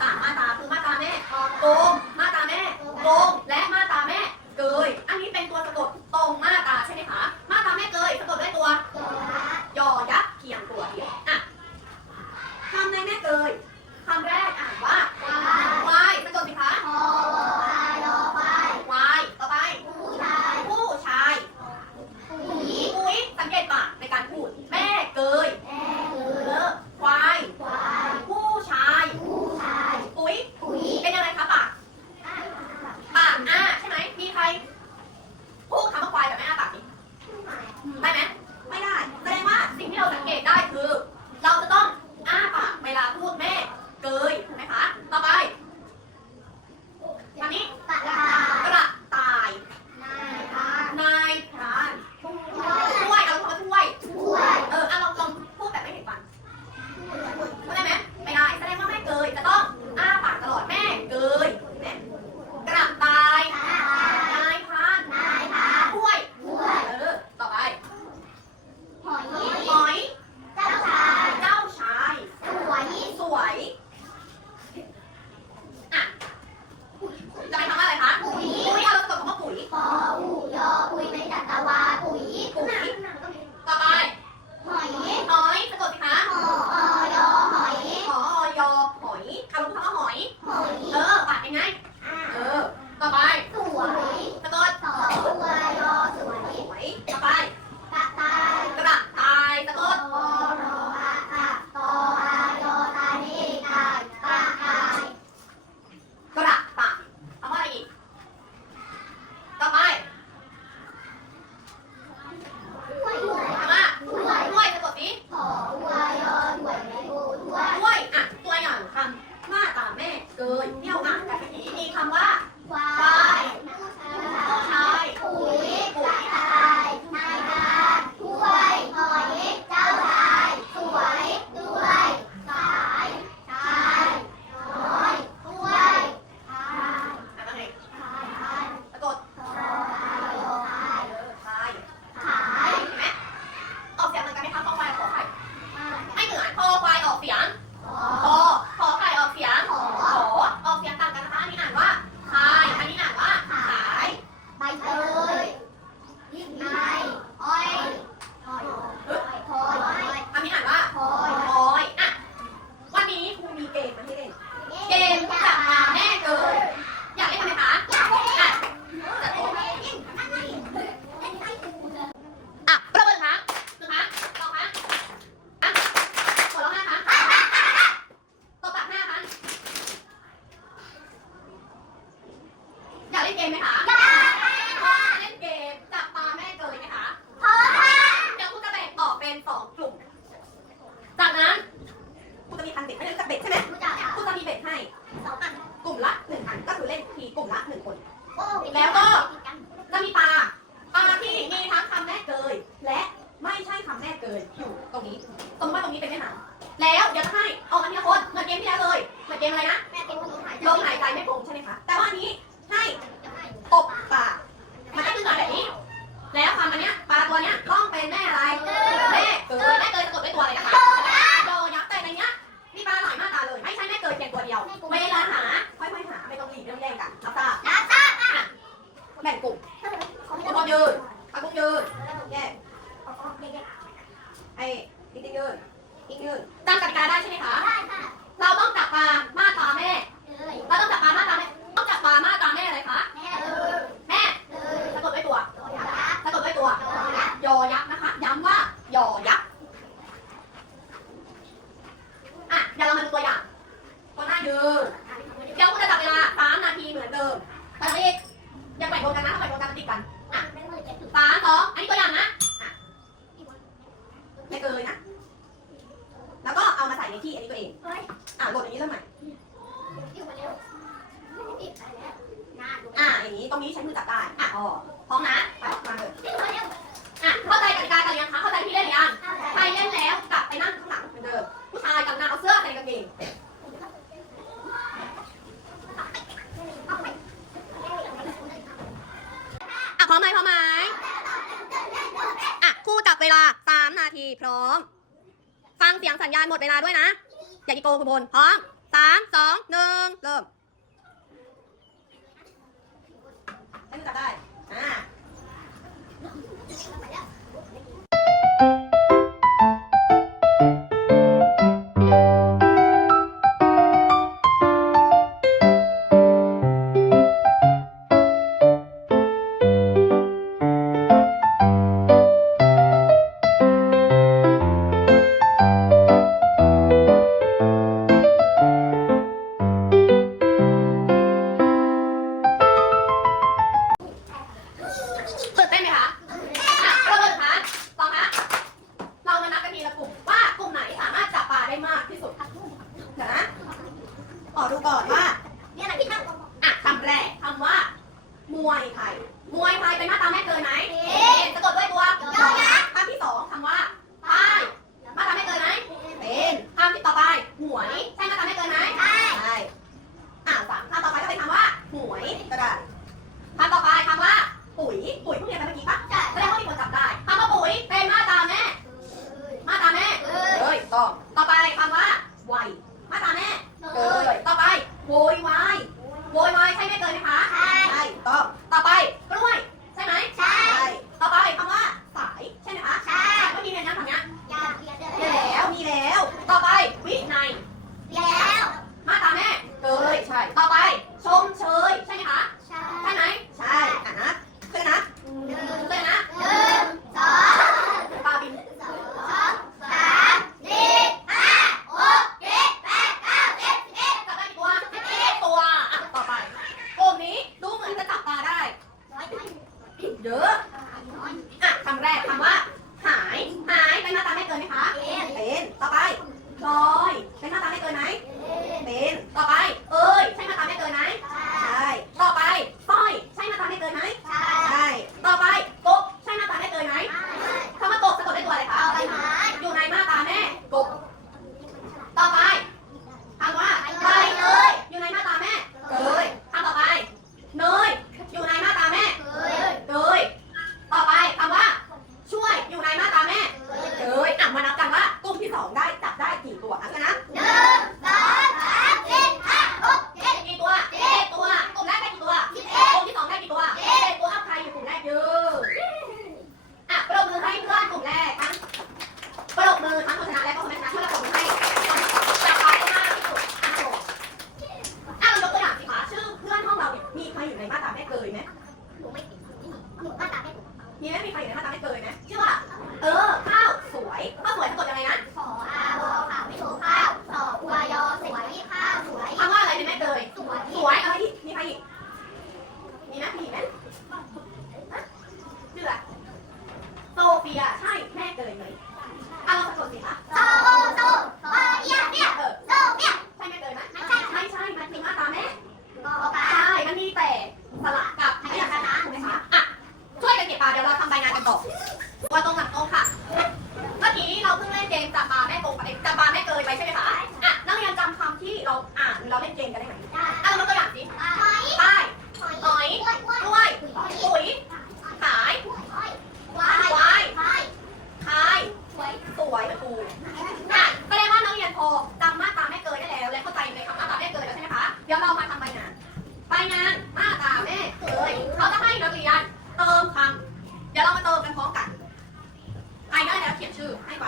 สามมาตราคือมาตราแม่โกง 歌，一定。 เกมไหมคะได้ค่ะเล่นเกมจับปลาแม่เกยไหมคะพอค่ะเดี๋ยวคุณจะแบ่งออกเป็นสองกลุ่ม จากนั้นคุณจะมีพันเบ็ดไม่รู้จัเบ็ดใช่ไหมคุณจะคุณจะมีเบ็ดให้สองอันกลุ่มละหนึ่งอันก็คือเล่นทีกลุ่มละหนึ่งคนโอ้แล้วก็จะมีปลาปลาที่มีทั้งคำแม่เกยและไม่ใช่คำแม่เกยอยู่ตรงนี้ตรงว่าตรงนี้เป็นแม่น้ำแล้วเดี๋ยวจะให้ออกมาทีละคนเหมือนเกมที่แล้วเลยเหมือนเกมอะไรนะลมหายใจไม่โปร่งใช่ไหมคะ แต่ว่าอันนี้ แล้วคำอันเนี้ยปลาตัวเนี้ยต้องเป็นแม่อะไรแม่เกิแม่เกิดสะกดด้วยตัวอะไรนะคะโดยักษ์แต่ในเนี้ยมีปลาหลายมากตราเลย ไม่ใช่แม่เกิดเพียงตัวเดียวเวลาหาค่อยๆหาไม่ต้องรีบเร่งแย่งกันรับทราบรักทาแบ่งกลุ่มกูบอมยืนปลากลุ่มยืนแยกไอ้ติ๊กติ๊กยืนติ๊กยืน ในที่อันนี้ตัวเองเฮ้อะโหลดอันนี้แล้วใหม่อยู่มาเร็วไม่ะาอย่างนี้ตรงนี้ใช้มือจับได้อะอ๋อพร้อมนะไปมาเลยอะเข้าใจกติกากันยังคะเข้าใจพี่ได้ยังใครเล่นแล้วกลับไปนั่งข้างหลังเหมือนเดิมผู้ชายกับนางเอาเสื้อใส่กางเกงอะพร้อมไหมพร้อมไหมอะคู่จับเวลาสามนาทีพร้อม ฟังเสียงสัญญาณหมดเวลาด้วยนะ อย่ากิโกงคุณบนพร้อมสามสองหนึ่งเริ่มให้มือจับได้ 好。 ขียนชื่อให้ไป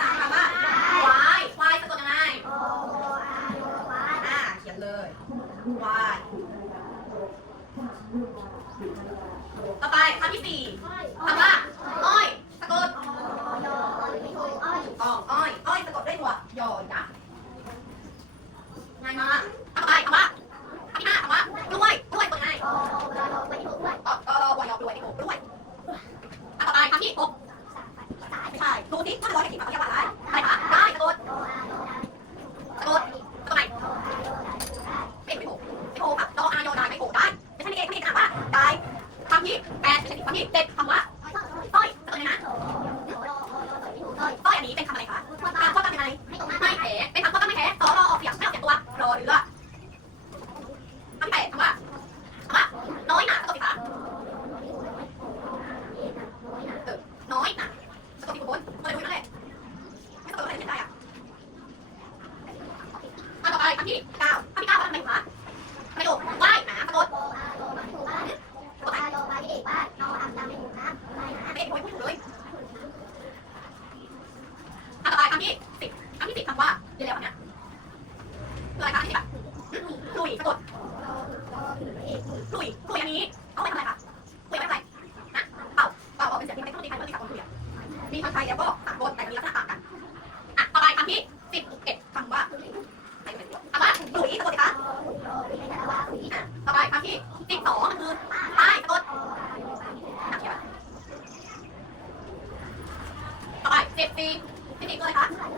ษาคำว่าควายควายสะกดยังไง O A Y อ่าเขียนเลย Why ยต่อไปคำที่สี่คำว่าอ้อยสะกดอ้อยอ้อยอ้อยสะกดได้หมดยอยักษ์ง่ายมาก พี่เก้าพี่เก้าว่าทำไมหัวกระโดดไหว้หมาขะโดดเป็นโวยพูดถูกเลยอะต่อไปคำที่สิบคำที่สิบคำว่าเร็วๆเนี่ยคืออะไรคะที่แบบลุยสะกดลุยลุยอันนี้เอาไปทำอะไรคะลุยไปทำอะไรนะเป่าเป่าเป็นเสียงที่ไม่ต้องตีใครเพื่อที่จะคนคุยมีทั้งไทยแล้วก็ต่างคนแต่มีลักษณะต่างกันอะต่อไปคำที่สิบเอ็ด สิบปีพี่ติ๊กเลยคะ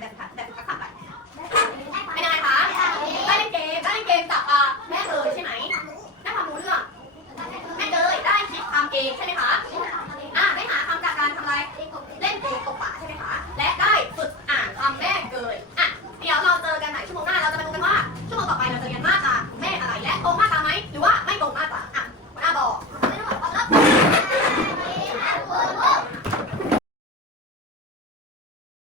แต่แต่